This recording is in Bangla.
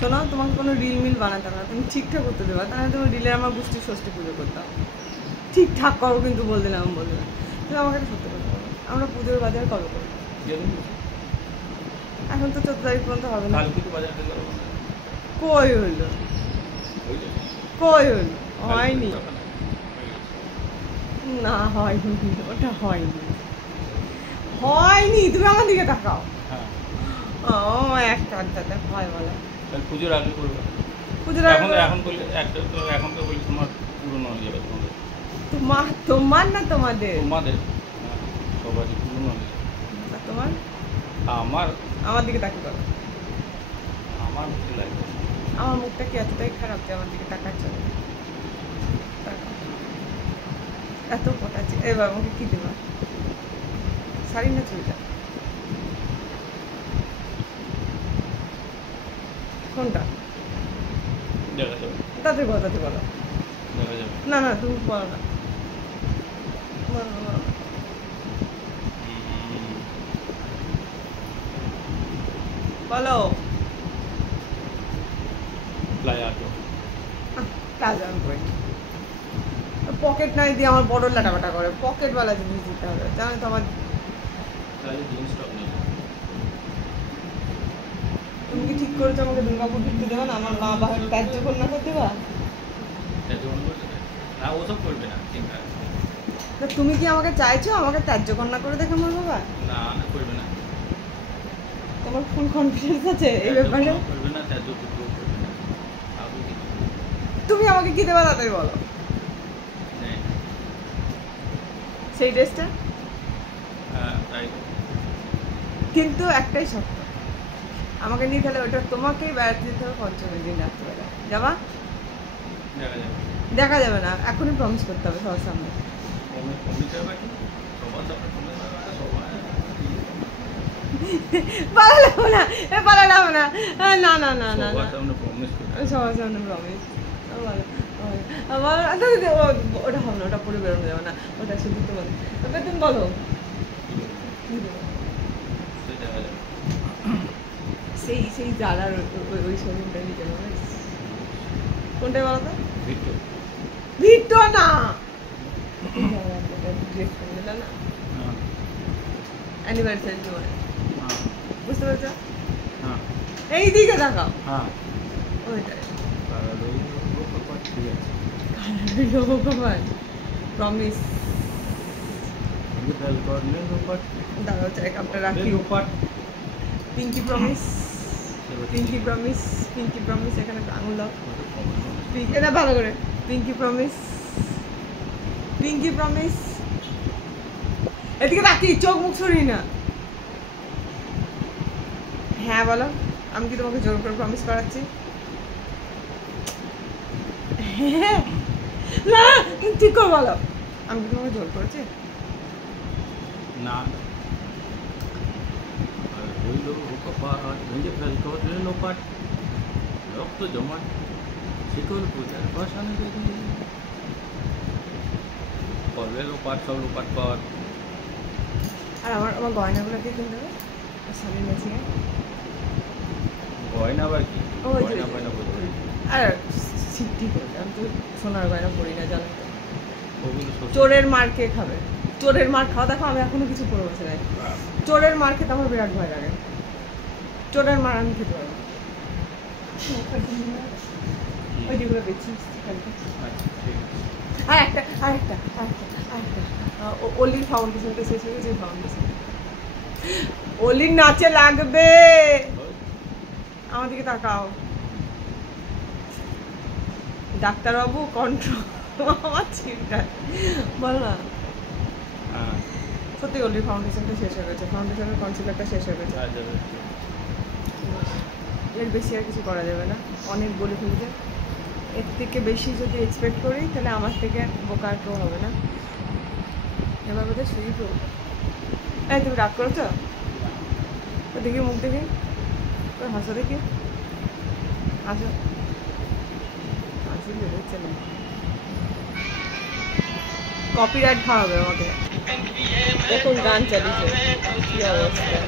শোনো, তোমাকে কোনো রিল মিল বানাতে হবে না, তুমি ঠিকঠাক করতে দেবা, তাহলে তুমি রিলে আমার গোষ্ঠীর ষষ্ঠী পুজো করতাম। ঠিকঠাক করো কিন্তু বল দিলাম, বলবে না তুমি আমাকে একটা সত্যি কথা বলো, আমরা পুজোর বাজার কবে করবো? এখন তো 14 তারিখ পর্যন্ত হবে না। কই হইলো, কই হইলো? হয়নি না, হয়নি, ওটা হয়নি, হয়নি। তুমি আমার দিকে তাকাও। ও একটা আড্ডাতে হয় বলে পুজোর আগে করবে, পুজোর আগে এখন করলে একটা, এখন তো বলি তোমার পুরনো হয়ে যাবে। তোমার না তোমাদের? তোমাদের সবারই পুরনো হয়ে যাবে। তোমার? আমার দিকে তাকিয়ে বলো। আমার মুখে লাগবে, আমার মুখটা কি এতটাই খারাপ যে আমার দিকে তাকাচ্ছ? এত পটাচ্ছি। এবার আমাকে কি দেবা? শাড়ি না চুড়িদার? কোনটা? দেখা যাবে, তাতে বলো, তাতে বলো। দেখা যাবে। না না, তুমি বলো না, বলো না, বলো না। বলো। প্লাজো, প্লাজো আমি করি। পকেট নাই দিয়ে আমার বড় লাটাবাটা করে, পকেটওয়ালা জিনিস দিতে হবে, জানো তো আমার। জিন্স টপ নেই। তুমি কি ঠিক করেছো আমাকে দুর্গাপুর ঢুকতে দেবে না? আমার মা বাবার ত্যায্য কন্যা করতে দেবা? না, ওসব করবে না, ঠিক আছে। তুমি কি আমাকে চাইছো আমাকে ত্যায্য কন্যা করে দেখে আমার বাবা? না, করবে না। তোমার ফুল কনফিডেন্স আছে এই ব্যাপারে? করবে না, ত্যায্য পুত্র করবে না। তুমি আমাকে কি দেবা তাড়াতাড়ি বলো। সেই ড্রেসটা? হ্যাঁ, তাই। কিন্তু একটাই শর্ত, আমাকে নিয়ে তাহলে ওটা তোমাকেই বেড়াতে যেতে হবে পঞ্চমীর দিন রাত্রিবেলা। যাবা? দেখা যাবে, দেখা যাবে না, এখনই প্রমিস করতে হবে সবার সামনে। পালালাম না, পালালাম না, না না না না, সবার সামনে প্রমিস। ওটা হবে না, ওটা পরে বেরোনো যাবে না, ওটা শুধু তোমাদের। তবে তুমি বলো সেই সেই জালার ওই শোরুমটা নিতে হবে। কোনটাই বলো তো? ভিটো না, ড্রেস কিনে দিলাম না অ্যানিভার্সারি তোমার, বুঝতে পেরেছো? এই দিকে দেখাও, ওইটাই প্রমিস। দাঁড়াও চাই কাপটা রাখি। Pinky promise, pinky promise, pinky promise. এখানে আঙুল দাও, না ভালো করে। Pinky promise, pinky promise. এদিকে তাকি, চোখ মুখ সরিয়ে না। হ্যাঁ বলো, আমি কি তোমাকে জোর করে প্রমিস করাচ্ছি? হ্যাঁ না, ঠিক করে বলো, আমি কি তোমাকে জোর করেছি? না, রক্ত জমাট শিকল পূজার বসানো যদি করবে লোপাট, সব লোপাট কর। আর আমার আমার গয়নাগুলোকে কিনতে হবে স্বামীর ম্যাচিংয়ে। গয়না আবার কি? আর ঠিক আছে, আমি তো সোনার গয়না পরি না, জানো তো। ওগুলো চোরের মার কে খাবে? চোরের মার খাওয়া, দেখো আমি এখনো কিছু করে বসে নাই। চোরের মার খেতে আমার বিরাট ভয় লাগে, চোরের মার আমি খেতে পারবো। ওই যেগুলো বেশি আর একটা আরেকটা আরেকটা আরেকটা অলির ফাউন্ডেশনটা শেষ হয়ে গেছে। ফাউন্ডেশন অলির নাচে লাগবে, আমার দিকে তাকাও। ডাক্তারবাবু কন্ট্রোল, আমার চিন্তা বল না। সত্যি অলির ফাউন্ডেশনটা শেষ হয়ে গেছে, ফাউন্ডেশনের কনসিলারটা শেষ হয়ে গেছে। এর বেশি আর কিছু করা যাবে না, অনেক বলে ফেলছে। এর থেকে বেশি যদি এক্সপেক্ট করি তাহলে আমার থেকে বোকা আর কেউ হবে না। এবার বোধহয় শুয়ে পড়বো। এই তুমি রাগ করেছো? দেখি মুখ দেখি, হাসো দেখি, হাসো, হাসি বেরোচ্ছে না। কপিরাইট খাওয়াবে আমাকে। দেখুন গান চালিয়েছে, কি অবস্থা।